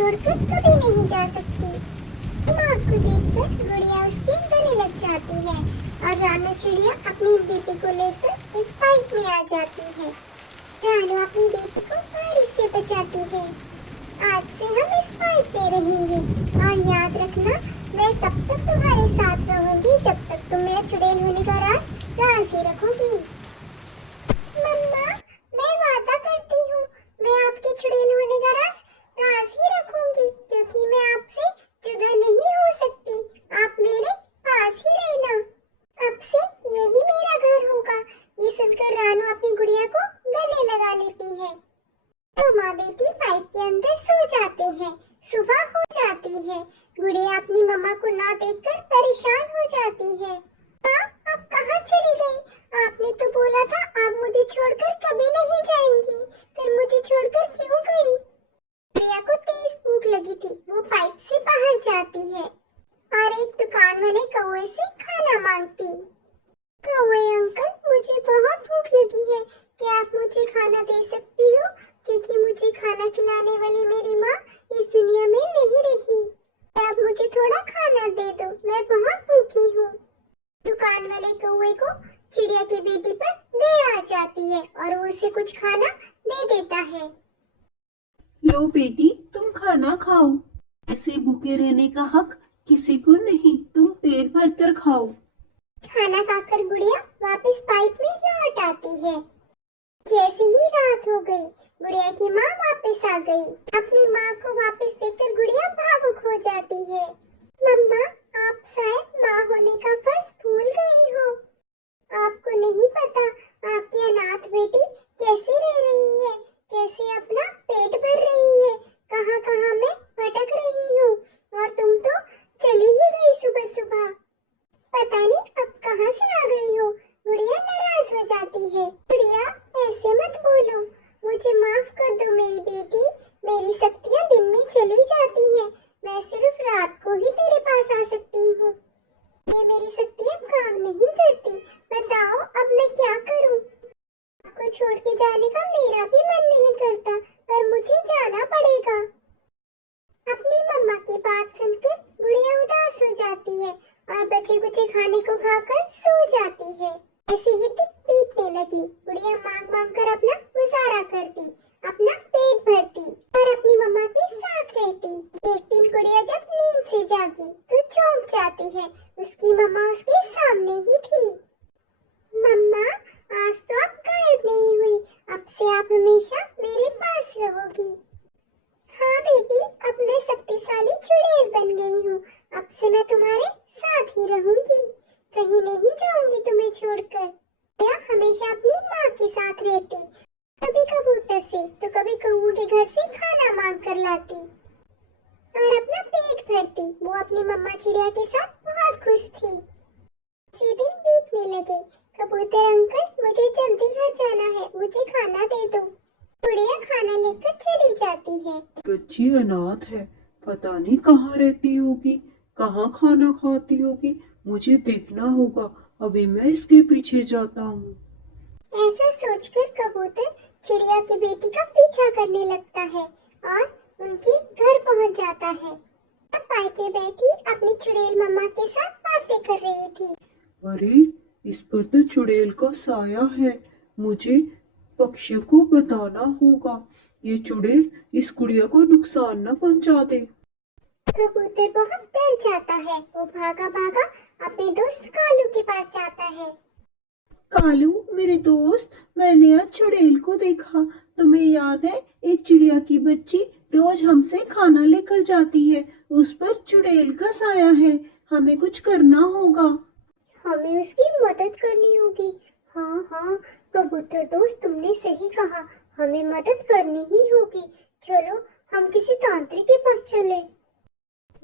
छोड़कर कभी नहीं जा सकती। माँ को देखकर गुड़िया उसके गले लग जाती है और रानू चिड़िया अपनी बेटी को लेकर एक पाइप में आ जाती है। रानू अपनी बेटी को बारिश से बचाती है। आज से हम इस पाइप में रहेंगे और याद रखना, मैं तब तक तुम्हारे साथ रहूंगी जब तक तुम मेरा चुड़ैल होने का राज ही रखोगी। मम्मा, मैं वादा करती हूँ, मैं आपके चुड़ैल होने का राज ही रखूंगी, क्योंकि मैं आपसे जुदा नहीं हो सकती। आप मेरे पास ही रहना। अब से यही मेरा घर होगा। ये सुनकर रानू अपनी गुड़िया को गले लगा लेती है। तो माँ बेटी पाइप के अंदर सो जाते हैं। सुबह हो जाती है। गुड़िया अपनी मम्मा को ना देखकर परेशान हो जाती है। माँ, आप कहाँ चली गई? आपने तो बोला था आप मुझे छोड़कर कभी नहीं जाएंगी, फिर मुझे छोड़कर क्यों गई? गुड़िया को तेज भूख लगी थी। वो पाइप से बाहर जाती है और एक दुकान वाले कौवे से खाना मांगती। कौवे अंकल, मुझे बहुत भूख लगी है, क्या आप मुझे खाना दे सकती हो? क्योंकि मुझे खाना खिलाने वाली मेरी माँ इस दुनिया में नहीं रही। आप मुझे थोड़ा खाना दे दो, मैं बहुत भूखी हूँ। दुकान वाले कौवे को चिड़िया की बेटी पर दया आ जाती है और वो उसे कुछ खाना दे देता है। लो बेटी, तुम खाना खाओ। ऐसे भूखे रहने का हक किसी को नहीं, तुम पेट भर कर खाओ। खाना खाकर गुड़िया वापस पाइप में लौट आती है। जैसे ही रात हो गई, गुड़िया की माँ वापस आ गई। अपनी माँ को वापस देखकर गुड़िया भावुक हो जाती है। मम्मा, आप शायद माँ होने का फर्ज भूल गई हो। आपको नहीं पता आपकी अनाथ बेटी कैसे रह रही है, कैसे अपना पेट भर रही है, कहाँ कहाँ मैं भटक रही हूँ, और तुम तो चली ही गई सुबह सुबह। पता नहीं अब कहाँ से आ गई हो। गुड़िया नाराज हो जाती है। गुड़िया, ऐसे मत बोलो, मुझे माफ कर दो मेरी बेटी। मेरी शक्तियाँ दिन में चली जाती हैं, मैं सिर्फ रात को ही तेरे पास आ सकती हूँ। ये मेरी शक्तियाँ काम नहीं करती। बताओ अब मैं क्या करूँ? आपको छोड़ के जाने का मेरा भी मन नहीं करता, पर मुझे जाना पड़ेगा। अपनी मम्मा की बात सुनकर गुड़िया उदास हो जाती है और बचे कुचे खाने को खाकर सो जाती है। ऐसे ही दिन बीतने लगी। गुड़िया मांग मांग कर अपना गुजारा करती, अपना पेट भरती और अपनी मम्मा के साथ रहती। एक दिन गुड़िया जब नींद से जागी तो चौंक जाती है। उसकी मम्मा उसके सामने ही थी। मम्मा, आज तो आप गायब नहीं हुई। अब से आप हमेशा मेरे पास रहोगी। हाँ बेटी, अब मैं शक्तिशाली चुड़ैल बन गई हूँ। अब से मैं तुम्हारे साथ ही रहूंगी, कहीं नहीं जाऊंगी तुम्हें छोड़कर। मैं हमेशा अपनी माँ के साथ रहती, कभी कबूतर से तो कभी कौओं के घर से खाना मांग कर लाती और अपना पेट भरती। वो अपनी मम्मा चिड़िया के साथ बहुत खुश थी। इसी दिन बीतने लगे। कबूतर अंकल, मुझे जल्दी घर जाना है, मुझे खाना दे दो। गुड़िया खाना लेकर चली जाती है। बच्ची अनाथ है, पता नहीं कहाँ रहती होगी, कहाँ खाना खाती होगी। मुझे देखना होगा, अभी मैं इसके पीछे जाता हूँ। ऐसा सोचकर कबूतर चिड़िया की बेटी का पीछा करने लगता है और उनके घर पहुंच जाता है। अब पाइप में बैठी अपनी चुड़ैल मम्मा के साथ बातें कर रही थी। अरे, इस पर तो चुड़ैल का साया है, मुझे पक्षियों को बताना होगा। ये चुड़ैल इस गुड़िया को नुकसान न पहुंचा दे। कबूतर बहुत डर जाता है। वो भागा भागा अपने दोस्त कालू के पास जाता है। कालू मेरे दोस्त, मैंने आज चुड़ैल को देखा। तुम्हें याद है, एक चिड़िया की बच्ची रोज हमसे खाना लेकर जाती है, उस पर चुड़ैल का साया है। हमें कुछ करना होगा। हमें उसकी मदद करनी होगी। हाँ हाँ कबूतर दोस्त, तुमने सही कहा, हमें मदद करनी ही होगी। चलो हम किसी तांत्रिक के पास चले।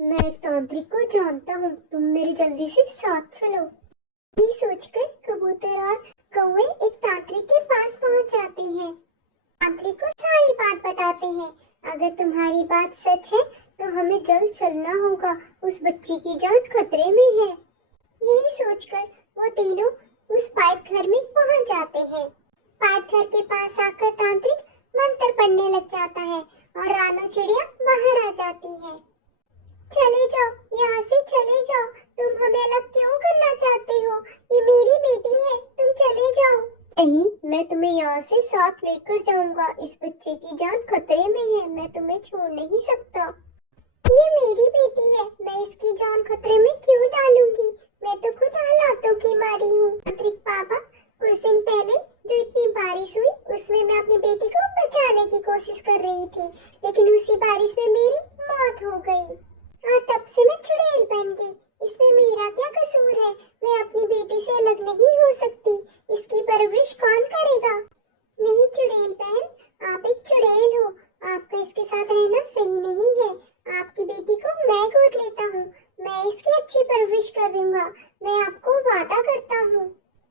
मैं एक तांत्रिक को जानता हूँ, तुम मेरे जल्दी से साथ चलो। ये सोचकर कबूतर और कौवे एक तांत्रिक के पास पहुँच जाते हैं। तांत्रिक को सारी बात बताते हैं। अगर तुम्हारी बात सच है तो हमें जल्द चलना होगा, उस बच्ची की जान खतरे में है। यही सोचकर वो तीनों उस पाइप घर में पहुंच जाते हैं। पाइप घर के पास आकर तांत्रिक मंत्र पढ़ने लग जाता है और रानो चिड़िया बाहर आ जाती है। चले जाओ, यहाँ से चले जाओ, तुम हमें अलग क्यों करना चाहते हो? ये मेरी बेटी है, तुम चले जाओ। नहीं, मैं तुम्हें यहाँ से साथ लेकर जाऊंगा। इस बच्चे की जान खतरे में है, मैं तुम्हें छोड़ नहीं सकता। ये मेरी बेटी है, मैं इसकी जान खतरे में क्यों डालूंगी? मैं तो खुद हालातों की मारी हूँ। तांत्रिक बाबा, कुछ दिन पहले जो इतनी बारिश हुई उसमें मैं अपनी बेटी को बचाने की कोशिश कर रही थी, लेकिन उसी बारिश में मेरी मौत हो गई और तब से मैं चुड़ैल बन गई। इसमें मेरा क्या कसूर है? मैं अपनी बेटी से अलग नहीं हो सकती। इसकी परवरिश कौन करेगा? नहीं चुड़ैल बहन, आप एक चुड़ैल हो, आपका इसके साथ रहना सही नहीं है। आपकी बेटी को मैं गोद लेता हूँ, मैं इसकी अच्छी परवरिश कर दूंगा, मैं आपको वादा करता हूँ।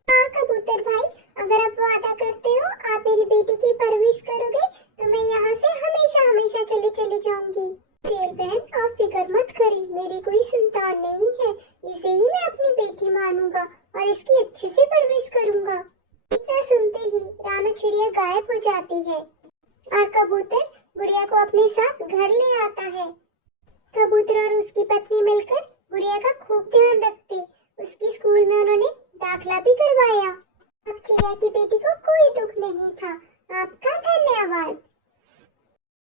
हाँ कबूतर भाई, अगर आप वादा करते हो आप मेरी बेटी की परवरिश करोगे तो मैं यहाँ से हमेशा हमेशा के लिए चली जाऊंगी। चुड़ैल बहन, आप फिक्र मत करें, मेरी कोई संतान नहीं है, इसे ही मैं अपनी बेटी मानूंगा और इसकी अच्छे से परवरिश करूंगा। इतना सुनते ही रानो चिड़िया गायब हो जाती है और कबूतर गुड़िया को अपने साथ घर ले आता है। कबूतर और उसकी पत्नी मिलकर गुड़िया का खूब ध्यान रखते। उसकी स्कूल में उन्होंने दाखिला भी करवाया। अब चिड़िया की बेटी को कोई दुख नहीं था। आपका धन्यवाद।